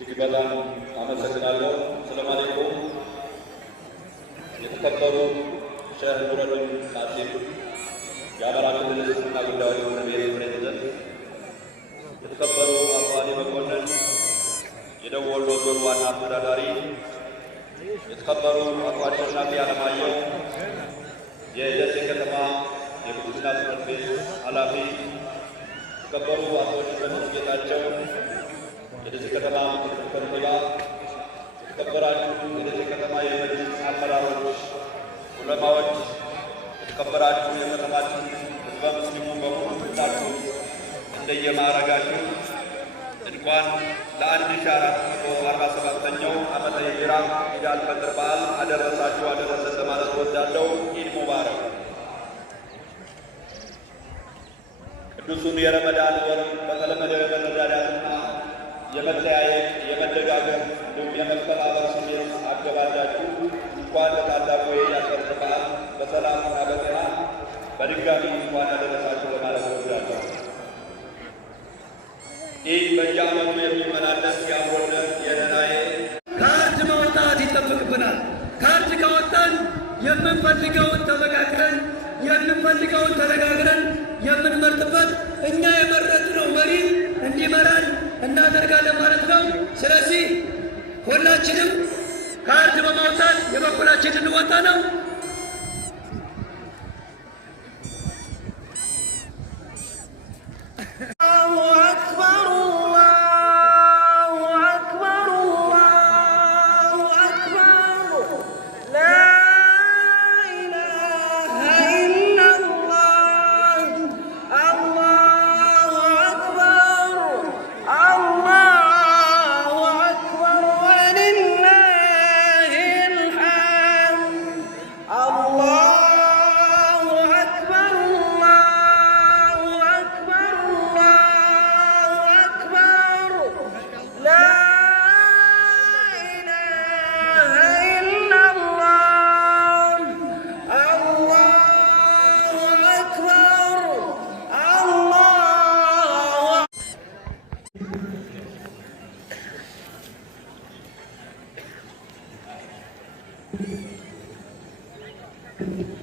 እጅግ በጣም አመሰግናለሁ። ሰላም አለይኩም። የተከበሩ ሼህ ኑረዲን ቃሲም የአማራ ክልል እስልምና ጉዳዮች ምክር ቤት ፕሬዝዳንት፣ የተከበሩ አቶ አሊ መኮንን የደቡብ ወሎ ዞን ዋና አስተዳዳሪ፣ የተከበሩ አቶ አሸናፊ አለማየሁ የደሴ ከተማ የብልጽግና ጽሕፈት ቤት ኃላፊ፣ የተከበሩ አቶ ሽመልስ ጌታቸው የደሴ ከተማ ምክትል ከንቲባ፣ የተከበራችሁ የደሴ ከተማ የመጅሊስ አመራሮች፣ ዑለማዎች፣ የተከበራችሁ የከተማችን ሕዝበ ሙስሊሙ በሙሉ ሁላችሁ እንደየማዕረጋችሁ እንኳን ለ1447ኛው ዓመተ ሂጅራ ኢድ አል-ፈጥር በዓል አደረሳችሁ አደረሰን ለማለት እወዳለሁ። ኢድ ሙባረክ። ቅዱሱን የረመዳን ወር በተለመደ የመረዳዳትና የመተያየት የመደጋገፍ እንዲሁም የመከባበር ስሜት አገባዳችሁ እንኳን ለታላቁ የኢድ አል-ፈጥር በዓል በሰላምና በጤና በድጋሚ እንኳን ያደረሳችሁ ለማለት እወዳለሁ። ይህ በየዓመቱ የሚመላለስ የአብሮነት የርኅራኄ ካርድ ማውጣት ይጠበቅብናል። ካርድ ካወጣን የምንፈልገውን ተመካክረን የምንፈልገውን ተነጋግረን የምንመርጥበት እኛ የመረጥነው መሪ እንዲመራን እናደርጋለን ማለት ነው። ስለዚህ ሁላችንም ካርድ በማውጣት የበኩላችን እንወጣ ነው። Thank you.